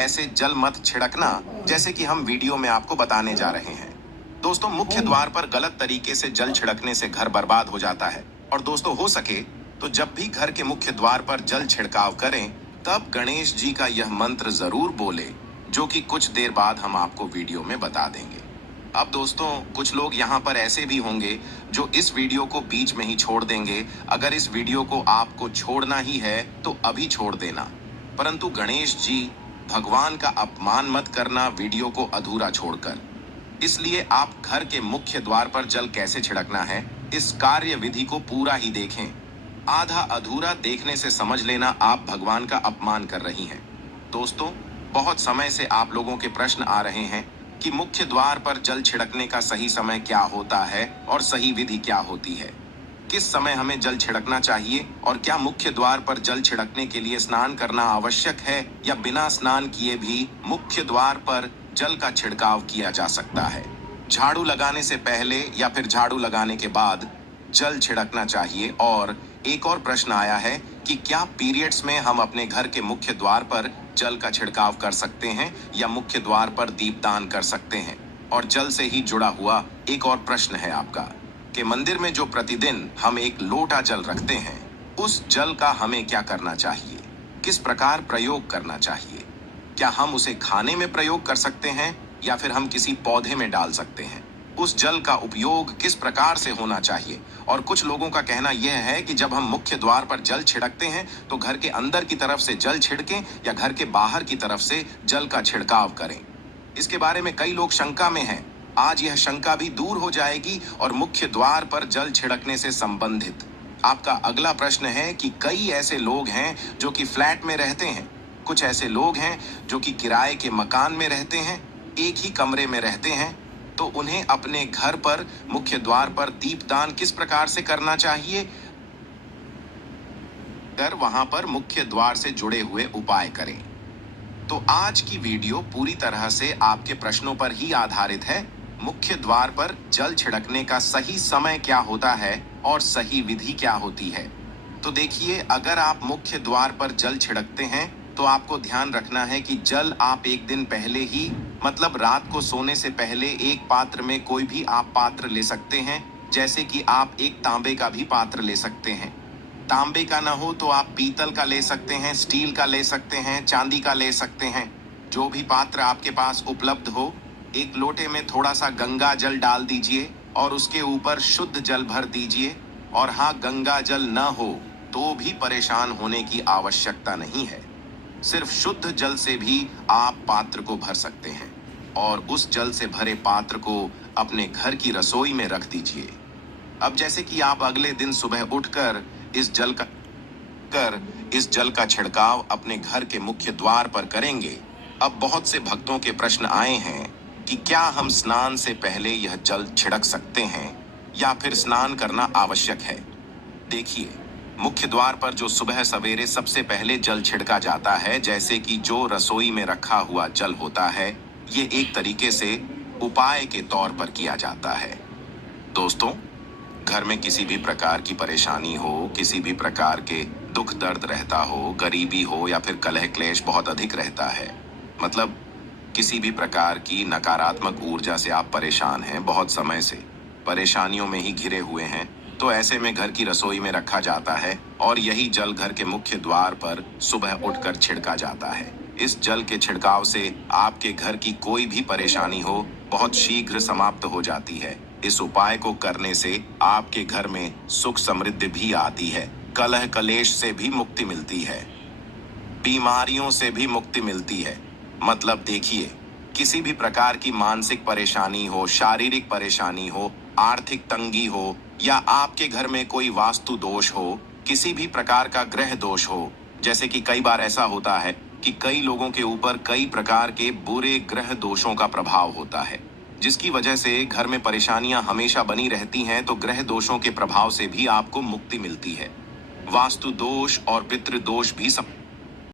ऐसे जल मत छिड़कना जैसे कि हम वीडियो में आपको बताने जा रहे हैं। दोस्तों, मुख्य द्वार पर गलत तरीके से जल छिड़कने से घर बर्बाद हो जाता है। और दोस्तों, हो सके तो जब भी घर के मुख्य द्वार पर जल छिड़काव करें, तब गणेश जी का यह मंत्र जरूर बोले, जो कि कुछ देर बाद हम आपको वीडियो में बता देंगे। अब दोस्तों, कुछ लोग यहाँ पर ऐसे भी होंगे जो इस वीडियो को बीच में ही छोड़ देंगे। अगर इस वीडियो को आपको छोड़ना ही है तो अभी छोड़ देना, परंतु गणेश जी भगवान का अपमान मत करना वीडियो को अधूरा छोड़कर। इसलिए आप घर के मुख्य द्वार पर जल कैसे छिड़कना है, इस कार्य विधि को पूरा ही देखें। आधा अधूरा देखने से समझ लेना आप भगवान का अपमान कर रही हैं। दोस्तों, बहुत समय से आप लोगों के प्रश्न आ रहे हैं कि मुख्य द्वार पर जल छिड़कने का सही समय क्या होता है और सही विधि क्या होती है। किस समय हमें जल छिड़कना चाहिए और क्या मुख्य द्वार पर जल छिड़कने के लिए स्नान करना आवश्यक है या बिना स्नान किए भी मुख्य द्वार पर जल का छिड़काव किया जा सकता है। झाड़ू लगाने से पहले या फिर झाड़ू लगाने के बाद जल छिड़कना चाहिए। और एक और प्रश्न आया है कि क्या पीरियड्स में हम अपने घर के मुख्य द्वार पर जल का छिड़काव कर सकते हैं या मुख्य द्वार पर दीपदान कर सकते हैं। और जल से ही जुड़ा हुआ एक और प्रश्न है आपका कि मंदिर में जो प्रतिदिन हम एक लोटा जल रखते हैं, उस जल का हमें क्या करना चाहिए, किस प्रकार प्रयोग करना चाहिए। क्या हम उसे खाने में प्रयोग कर सकते हैं या फिर हम किसी पौधे में डाल सकते हैं। उस जल का उपयोग किस प्रकार से होना चाहिए। और कुछ लोगों का कहना यह है कि जब हम मुख्य द्वार पर जल छिड़कते हैं तो घर के अंदर की तरफ से जल छिड़कें या घर के बाहर की तरफ से जल का छिड़काव करें। इसके बारे में कई लोग शंका में हैं। आज यह शंका भी दूर हो जाएगी और मुख्य द्वार पर जल छिड़कने से संबंधित आपका अगला प्रश्न है कि कई ऐसे लोग हैं जो कि फ्लैट में रहते हैं, कुछ ऐसे लोग हैं जो कि किराए के मकान में रहते हैं, एक ही कमरे में रहते हैं, तो उन्हें अपने घर पर मुख्य द्वार पर दीपदान किस प्रकार से करना चाहिए। अगर वहां पर मुख्य द्वार से जुड़े हुए उपाय करें। तो आज की वीडियो पूरी तरह से आपके प्रश्नों पर ही आधारित है। मुख्य द्वार पर जल छिड़कने का सही समय क्या होता है और सही विधि क्या होती है। तो देखिए, अगर आप मुख्य द्वार पर जल छिड़कते हैं तो आपको ध्यान रखना है कि जल आप एक दिन पहले ही, मतलब रात को सोने से पहले, एक पात्र में कोई भी आप पात्र ले सकते हैं। जैसे कि आप एक तांबे का भी पात्र ले सकते हैं। तांबे का ना हो तो आप पीतल का ले सकते हैं, स्टील का ले सकते हैं, चांदी का ले सकते हैं। जो भी पात्र आपके पास उपलब्ध हो, एक लोटे में थोड़ा सा गंगा जल डाल दीजिए और उसके ऊपर शुद्ध जल भर दीजिए। और हाँ, गंगा जल न हो तो भी परेशान होने की आवश्यकता नहीं है। सिर्फ शुद्ध जल से भी आप पात्र को भर सकते हैं और उस जल से भरे पात्र को अपने घर की रसोई में रख दीजिए। अब जैसे कि आप अगले दिन सुबह उठकर इस जल का छिड़काव अपने घर के मुख्य द्वार पर करेंगे। अब बहुत से भक्तों के प्रश्न आए हैं कि क्या हम स्नान से पहले यह जल छिड़क सकते हैं या फिर स्नान करना आवश्यक है। देखिए, मुख्य द्वार पर जो सुबह सवेरे सबसे पहले जल छिड़का जाता है, जैसे कि जो रसोई में रखा हुआ जल होता है, ये एक तरीके से उपाय के तौर पर किया जाता है। दोस्तों, घर में किसी भी प्रकार की परेशानी हो, किसी भी प्रकार के दुख दर्द रहता हो, गरीबी हो या फिर कलह क्लेश बहुत अधिक रहता है, मतलब किसी भी प्रकार की नकारात्मक ऊर्जा से आप परेशान हैं, बहुत समय से परेशानियों में ही घिरे हुए हैं, तो ऐसे में घर की रसोई में रखा जाता है और यही जल घर के मुख्य द्वार पर सुबह उठकर छिड़का जाता है। इस जल के छिड़काव से आपके घर की कोई भी परेशानी हो बहुत शीघ्र समाप्त हो जाती है। इस उपाय को करने से आपके घर में सुख समृद्धि भी आती है, कलह कलेश से भी मुक्ति मिलती है, बीमारियों से भी मुक्ति मिलती है। मतलब देखिए, किसी भी प्रकार की मानसिक परेशानी हो, शारीरिक परेशानी हो, आर्थिक तंगी हो या आपके घर में कोई वास्तु दोष हो, किसी भी प्रकार का ग्रह दोष हो, जैसे कि कई बार ऐसा होता है कि कई लोगों के ऊपर कई प्रकार के बुरे ग्रह दोषों का प्रभाव होता है, जिसकी वजह से घर में परेशानियां हमेशा बनी रहती हैं। तो ग्रह दोषों के प्रभाव से भी आपको मुक्ति मिलती है। वास्तु दोष और पितृ दोष भी सब